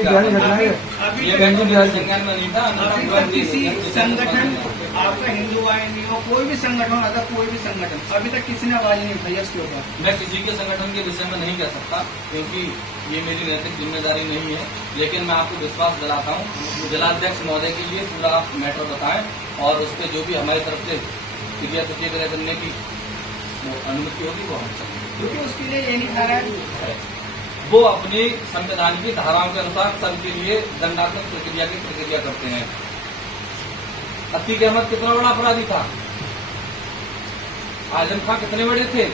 संज्ञान में नहीं था। अभी तक किसी संगठन, आपका हिंदू वाहिनी हो, कोई भी संगठन, अगर कोई भी संगठन, अभी तक किसी ने आवाज नहीं उठाई इसके ऊपर। मैं किसी के संगठन के विषय में नहीं कह सकता, क्योंकि ये मेरी नैतिक जिम्मेदारी नहीं है, लेकिन मैं आपको विश्वास दिलाता हूँ, जिलाध्यक्ष महोदय के लिए पूरा मैटर बताएं और उस पर जो भी हमारी तरफ से क्रिया प्रतिक्रिया करने की अनुमति होगी वो हम करेंगे। क्योंकि उसके लिए ये नहीं था है वो अपनी संविधान की धाराओं के अनुसार सबके लिए दंडात्मक प्रक्रिया की प्रक्रिया करते हैं। अतीक अहमद कितना बड़ा अपराधी था, आजम खां कितने बड़े थे,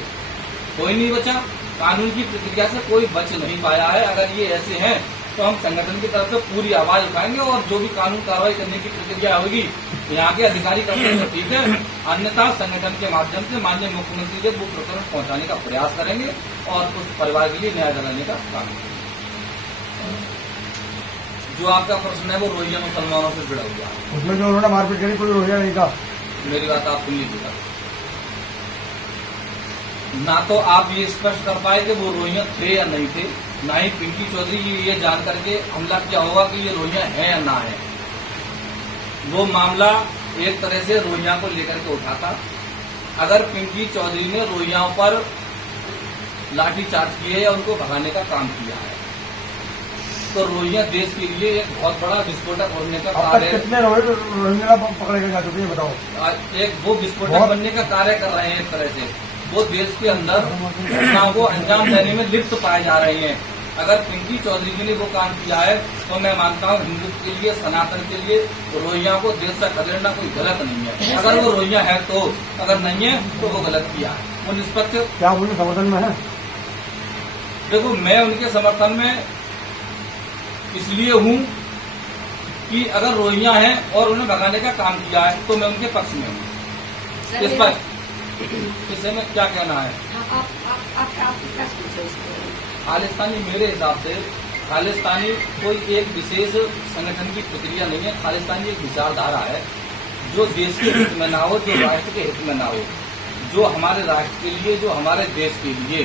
कोई नहीं बचा। कानून की प्रक्रिया से कोई बच नहीं पाया है। अगर ये ऐसे हैं तो हम संगठन की तरफ से पूरी आवाज उठाएंगे और जो भी कानून कार्रवाई करने की प्रक्रिया होगी यहाँ के अधिकारी करते हैं तो ठीक है, अन्यथा संगठन के माध्यम से माननीय मुख्यमंत्री तक वो प्रकरण पहुंचाने का प्रयास करेंगे और उस परिवार के लिए न्याय दिलाने का काम करेंगे। जो आपका प्रश्न है वो रोहिंग्या मुसलमानों से जुड़ा हुआ है, उसमें जो उन्होंने मारपीट करी कोई रोहिंग्या नहीं था। मेरी बात आप सुन लीजिएगा। ना तो आप ये स्पष्ट कर पाए कि वो रोहिंग्या थे या नहीं थे, ना ही पिंकी चौधरी ये जान करके हमला किया होगा कि ये रोहिंग्या है या ना है। वो मामला एक तरह से रोहिंग्या को लेकर के उठा था। अगर पिंकी चौधरी ने रोहिंग्याओं पर लाठीचार्ज किए या उनको भगाने का काम किया है तो रोहिंग्या देश के लिए एक बहुत बड़ा विस्फोटक होने का कार्य, कितने रोहिंग्या पकड़े गए जा चुके हैं बताओ। एक वो विस्फोटक बनने का कार्य कर रहे हैं। एक तरह से वो देश के अंदर घटनाओं को अंजाम देने में लिप्त पाए जा रहे हैं। अगर पिंकी चौधरी जी ने वो काम किया है तो मैं मानता हूँ हिंदुत्व के लिए, सनातन के लिए रोहिंग्या को देश से खदेड़ना कोई गलत नहीं है। अगर वो रोहिंग्या है तो, अगर नहीं है तो वो गलत किया है। वो निष्पक्ष क्या उनके समर्थन में है? देखो, मैं उनके समर्थन में इसलिए हूँ कि अगर रोहिंग्या है और उन्हें भगाने का काम किया है तो मैं उनके पक्ष में हूँ। इस पर इसे में क्या कहना है? खालिस्तानी मेरे हिसाब से खालिस्तानी कोई एक विशेष संगठन की प्रक्रिया नहीं है। खालिस्तानी एक विचारधारा है जो देश के हित में ना हो, जो राष्ट्र के हित में ना हो, जो हमारे राष्ट्र के लिए, जो हमारे देश के लिए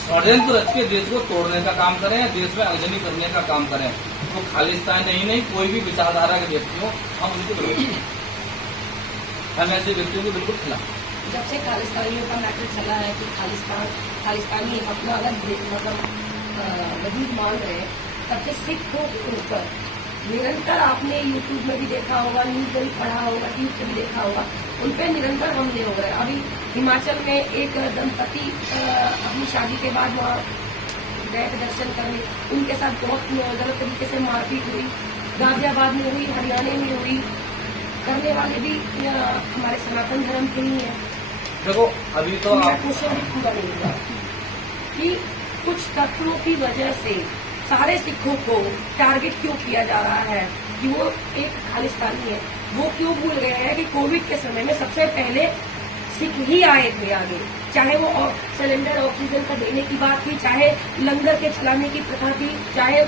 षड्यंत्र रच के देश को तोड़ने का काम करें या देश में अगजनी करने का काम करें। तो खालिस्तान नहीं कोई भी विचारधारा के व्यक्ति हो, हम उनको बिल्कुल, हम ऐसे व्यक्तियों को बिल्कुल खिलाफ। जब से खालिस्तानियों का मैटर चला है कि खालिस्तानी अपना अलग मतलब वजूद मांग रहे हैं, तब से सिखों के ऊपर निरंतर आपने यूट्यूब में भी देखा होगा, न्यूज में भी पढ़ा होगा, टीवी पे भी देखा होगा, उन पे निरंतर हमले हो रहे हैं। अभी हिमाचल में एक दंपति अपनी शादी के बाद वहाँ गए थे दर्शन करने, उनके साथ बहुत गलत तरीके से मारपीट हुई। गाजियाबाद में हुई, हरियाणा में हुई। करने वाले भी हमारे सनातन धर्म के ही है। देखो, अभी तो क्वेश्चन भी पूरा नहीं हुआ कि कुछ तत्वों की वजह से सारे सिखों को टारगेट क्यों किया जा रहा है कि वो एक खालिस्तानी है। वो क्यों भूल गए हैं कि कोविड के समय में सबसे पहले सिख ही आए थे आगे, चाहे वो सिलेंडर ऑक्सीजन का देने की बात थी, चाहे लंगर के चलाने की प्रथा थी, चाहे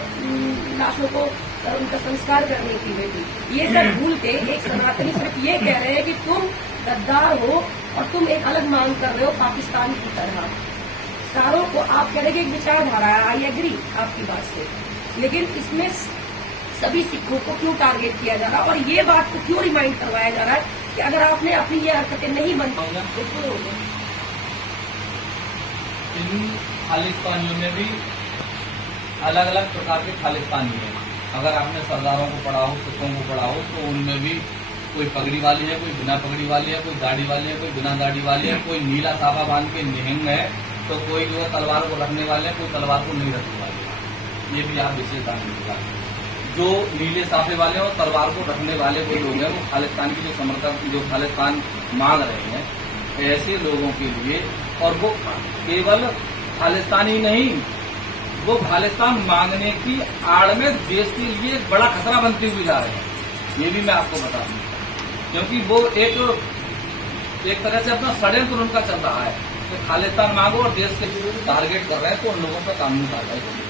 लाशों को उनका संस्कार करने की हुई थी। ये सब भूल के एक सनातनी सिर्फ ये कह रहे हैं कि तुम गद्दार हो और तुम एक अलग मांग कर रहे हो पाकिस्तान की तरह। सारों को आप कह रहे हैं कि एक विचारधारा है, आई एग्री आपकी बात से, लेकिन इसमें सभी सिखों को क्यों टारगेट किया जा रहा है और ये बात को क्यों रिमाइंड करवाया जा रहा है कि अगर आपने अपनी ये हरकतें नहीं बंद बिल्कुल हो गई। इन खालिस्तानियों में भी अलग अलग प्रकार के खालिस्तानी हैं। अगर आपने सरदारों को पढ़ा हो, सिखों को पढ़ा हो, तो उनमें भी कोई पगड़ी वाली है, कोई बिना पगड़ी वाली है, कोई दाढ़ी वाली है, कोई बिना दाढ़ी वाली है, कोई नीला साफा बांध के निहंग है, तो कोई जो है तलवार को रखने वाले हैं, कोई तलवार को नहीं रखने वाले हैं। ये भी आप विशेष ध्यान दीजिएगा। जो नीले साफे वाले और तलवार को रखने वाले वो लोग हैं, वो खालिस्तान की जो समर्थक, जो खालिस्तान मांग रहे हैं, ऐसे लोगों के लिए, और वो केवल खालिस्तान ही नहीं, वो खालिस्तान मांगने की आड़ में देश के लिए एक बड़ा खतरा बनते हुए जा रहे हैं। ये भी मैं आपको बता दूं, क्योंकि वो एक तरह से अपना षड्यंत्र उनका चल रहा है। तो खालिस्तान मांगो और देश के टारगेट कर रहे हैं तो उन लोगों पर कानूनी कार्रवाई होगी।